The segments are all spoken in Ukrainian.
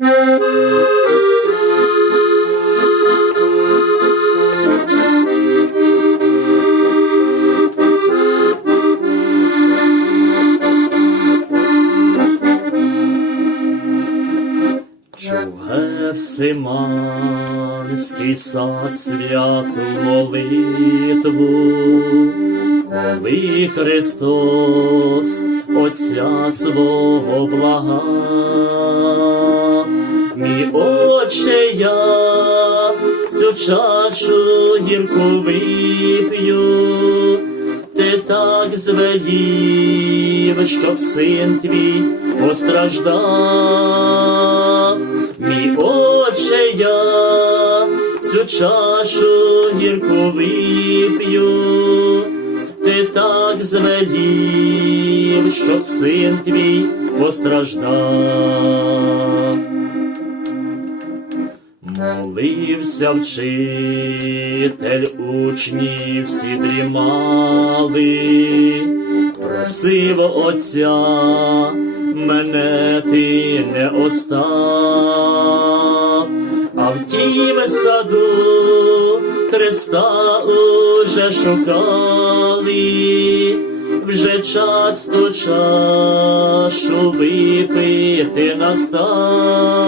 Чув Гефсиманський сад святу молитву, коли Христос Отця свого благав. Отче, я цю чашу гірку вип'ю, ти так звелів, щоб син твій постраждав. Мій Отче, я цю чашу гірку вип'ю, ти так звелів, щоб син твій постраждав. Молився вчитель, учні всі дрімали, просив отця, мене ти не остав, а в тім саду Христа уже шукали, вже часто чашу випити настав.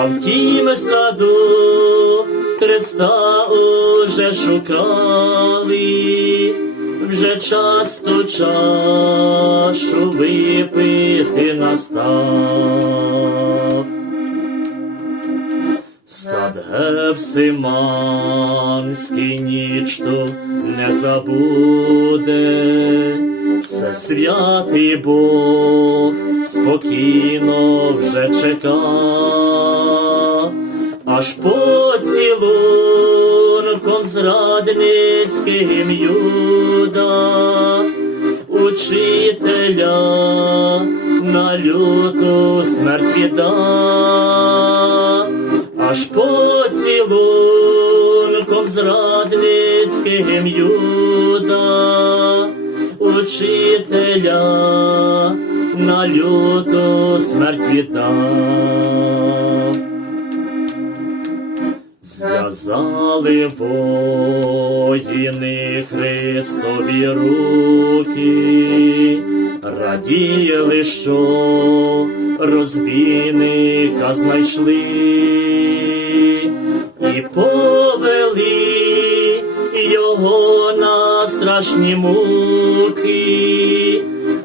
А в тім саду Христа уже шукали, вже часто чашу випити настав. Сад Гефсиманський ніч ту не забуде, все святий Бог спокійно вже чекав, аж поцілунком зрадницьким юда, учителя на люту смерть віддав. Аж поцілунком зрадницьким юда, учителя на люту смерть віддав. Зв'язали воїни Христові руки, раділи, що розбійника знайшли і повели його страшні муки,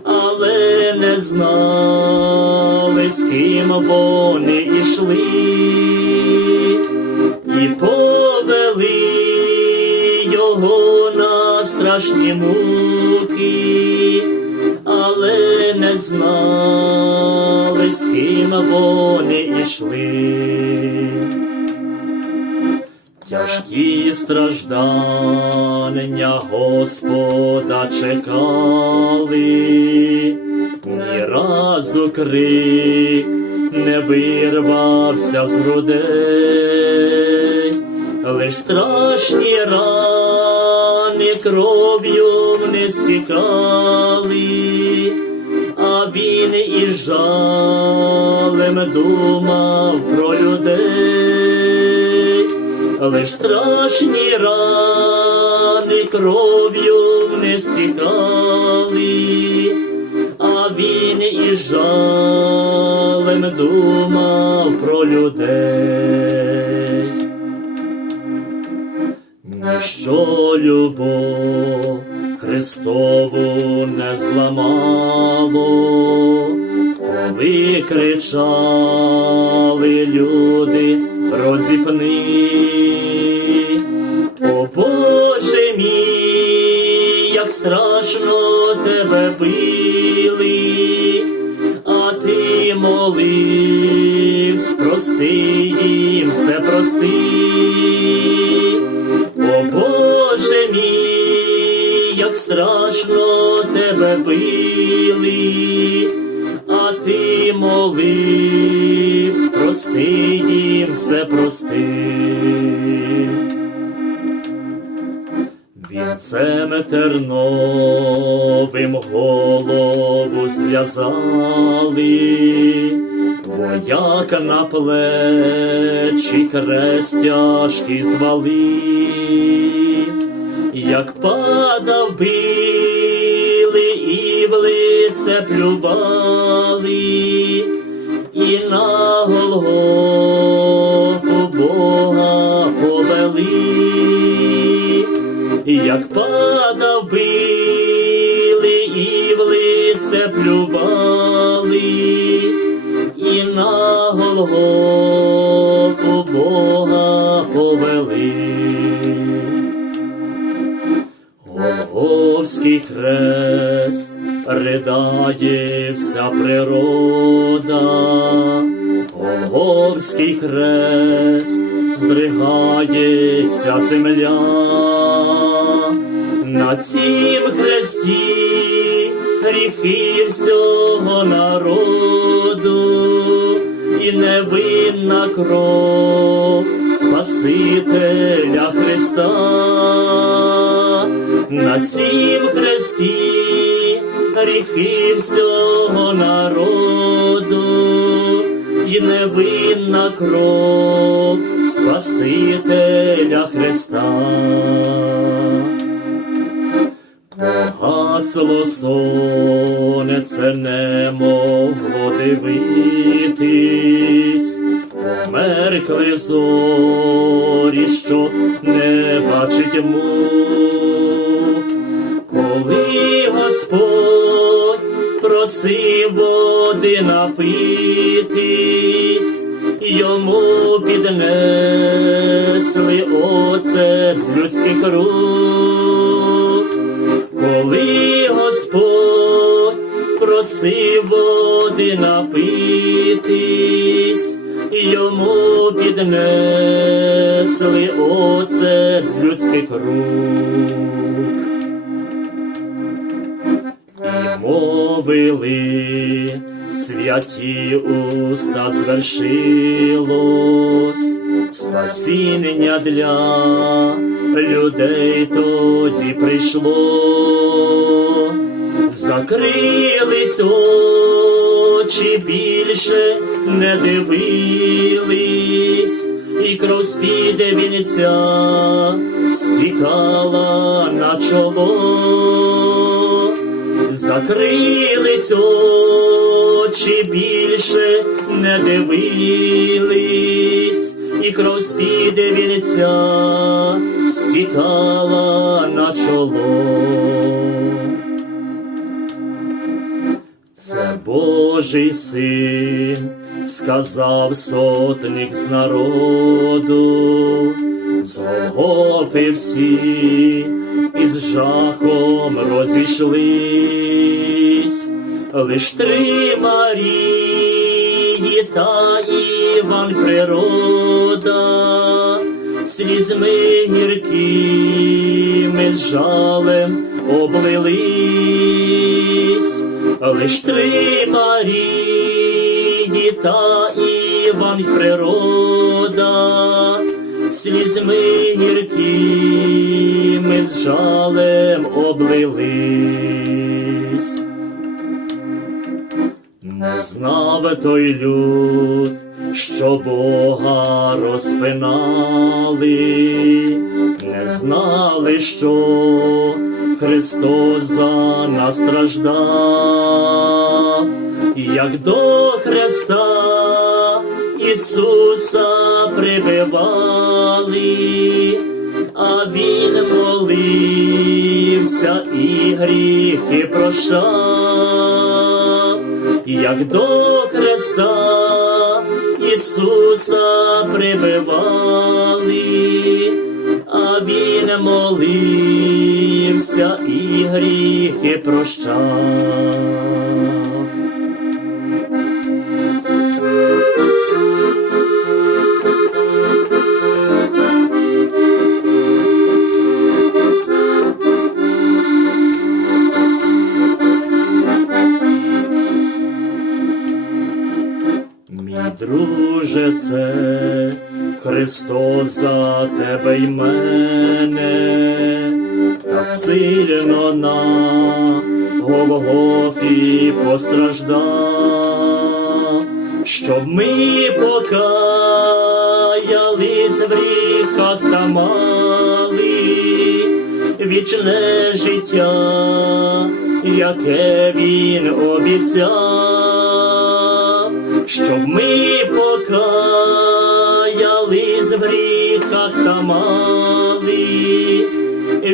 але не знали, з ким вони ішли і повели його на страшні муки, але не знали, з ким вони ішли. Тяжкі страждання Господа чекали, ні разу крик не вирвався з грудей, лиш страшні рани кров'ю не стікали, а він із жалем думав про людей, лиш страшні рани кров'ю не стікали, а він із жалем думав про людей. Ніщо любов Христову не зламало, коли кричали люди розіпни. О Боже мій, як страшно тебе били, а ти моливсь, прости їм, все прости. О Боже мій, як страшно тебе били, а ти моливсь, прости їм, все прости. Вінцем терновим голову зв'язали, Бо як на плечі тяжкий звали, як падав били і в лице плювали, і на Голгофу як падав били і в лице плювали, і на Голгофу Бога повели. Голговський хрест ридає вся природа, Голговський хрест здригається земля, на цім хресті гріхи всього народу і невинна кров Спасителя Христа на цім хресті гріхи всього народу і невинна кров Спасителя Христа. Погасло сонце не могло дивитись, померкли зорі, що не бачить мук. Коли Господь просив води напитись, йому піднесли оцет з людських рук. Уста звершилось, спасіння для людей тоді прийшло, закрились очі більше не дивились, і кров з-під вінця стікала на чоло. Закрились очі більше не дивились, і кров з-під вінця стікала на чоло. Це Божий син, сказав сотник з народу, з всі із жахом розійшлись, лиш три Марії та Іван природа, слізьми гіркими з жалем облились, лиш три Марії та Іван природа, слізьми гіркими з жалем облились. Не знав той люд, що Бога розпинали, не знали, що Христос за нас страждав, як до Христа Ісуса прибивали, а Він молився і гріхи прощав, як до Христа Ісуса прибивали, а Він молився і гріхи прощав. Друже, це Христос за тебе й мене, так сильно на Голгофі постраждав, щоб ми покаялись в гріхах та мали вічне життя, яке він обіцяв, щоб ми покаялись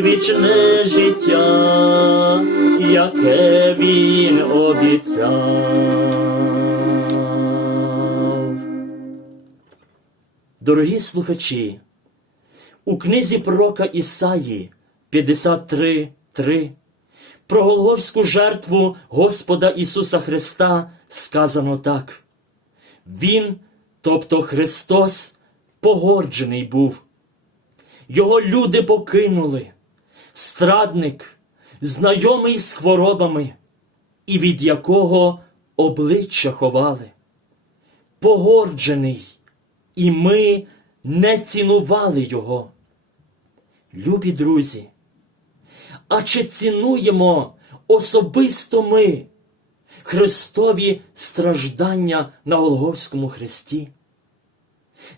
вічне життя, яке він обіцяв. Дорогі слухачі, у книзі пророка Ісаї 53.3 про Голговську жертву Господа Ісуса Христа сказано так. Він, тобто Христос, погорджений був. Його люди покинули, страдник, знайомий з хворобами, і від якого обличчя ховали. Погорджений, і ми не цінували його. Любі друзі, а чи цінуємо особисто ми Христові страждання на Голговському хресті?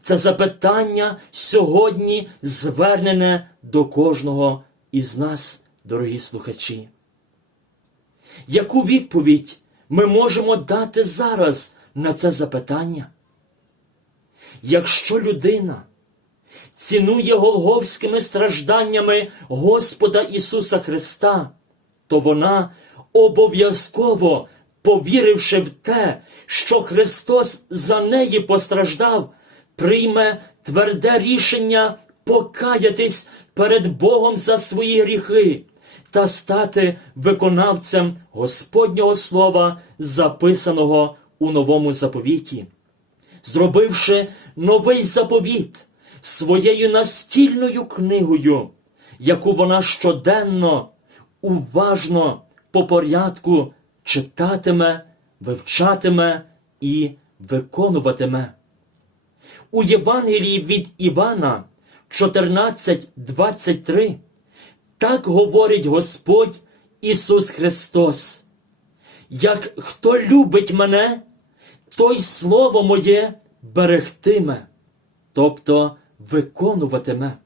Це запитання сьогодні звернене до кожного із нас, дорогі слухачі. Яку відповідь ми можемо дати зараз на це запитання? Якщо людина цінує голговськими стражданнями Господа Ісуса Христа, то вона обов'язково, повіривши в те, що Христос за неї постраждав, прийме тверде рішення покаятись перед Богом за свої гріхи та стати виконавцем Господнього Слова, записаного у новому заповіті. Зробивши новий заповіт своєю настільною книгою, яку вона щоденно, уважно по порядку читатиме, вивчатиме і виконуватиме. У Євангелії від Івана 14.23 так говорить Господь Ісус Христос. Як хто любить мене, той слово моє берегтиме, тобто виконуватиме.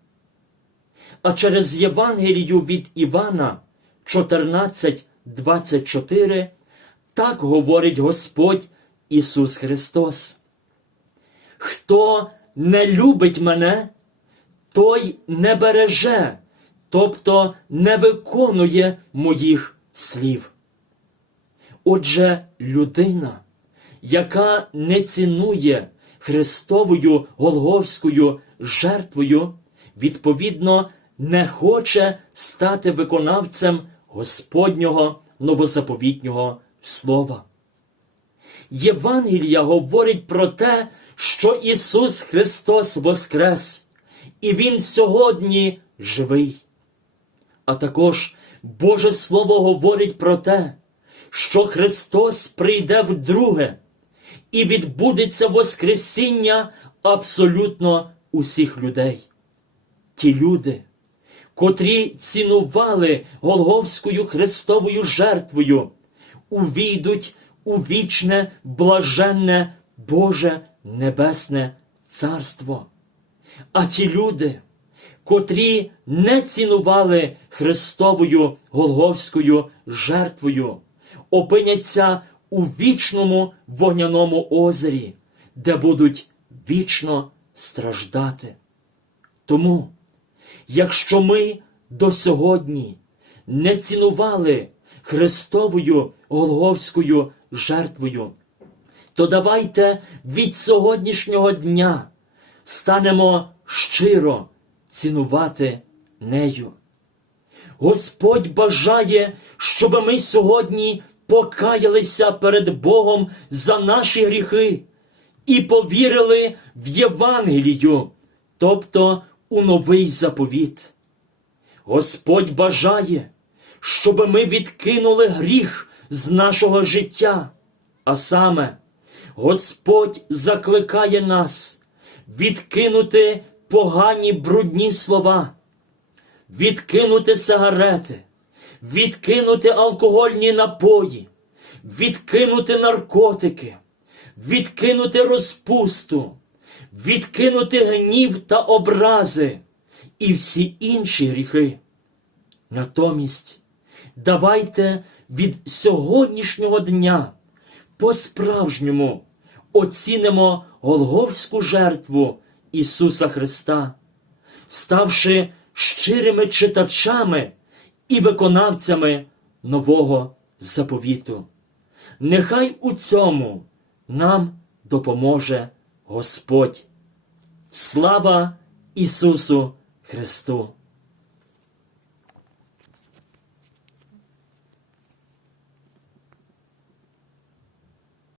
А через Євангелію від Івана 14.24 так говорить Господь Ісус Христос. Хто не любить мене, той не береже, тобто не виконує моїх слів. Отже, людина, яка не цінує Христовою Голговською жертвою, відповідно, не хоче стати виконавцем Господнього новозаповітнього Слова. Євангелія говорить про те, що Ісус Христос воскрес, і Він сьогодні живий. А також Боже Слово говорить про те, що Христос прийде вдруге і відбудеться Воскресіння абсолютно усіх людей. Ті люди, котрі цінували Голговською Христовою жертвою, увійдуть у вічне, блаженне Боже Небесне Царство. А ті люди, котрі не цінували Христовою Голговською жертвою, опиняться у вічному вогняному озері, де будуть вічно страждати. Тому, якщо ми до сьогодні не цінували Христовою Голговською жертвою, то давайте від сьогоднішнього дня станемо щиро цінувати нею. Господь бажає, щоб ми сьогодні покаялися перед Богом за наші гріхи і повірили в Євангелію, тобто у новий заповіт. Господь бажає, щоб ми відкинули гріх з нашого життя, а саме Господь закликає нас відкинути погані брудні слова, відкинути сигарети, відкинути алкогольні напої, відкинути наркотики, відкинути розпусту, відкинути гнів та образи і всі інші гріхи. Натомість давайте від сьогоднішнього дня по-справжньому оцінимо Голговську жертву Ісуса Христа, ставши щирими читачами і виконавцями нового заповіту. Нехай у цьому нам допоможе Господь. Слава Ісусу Христу!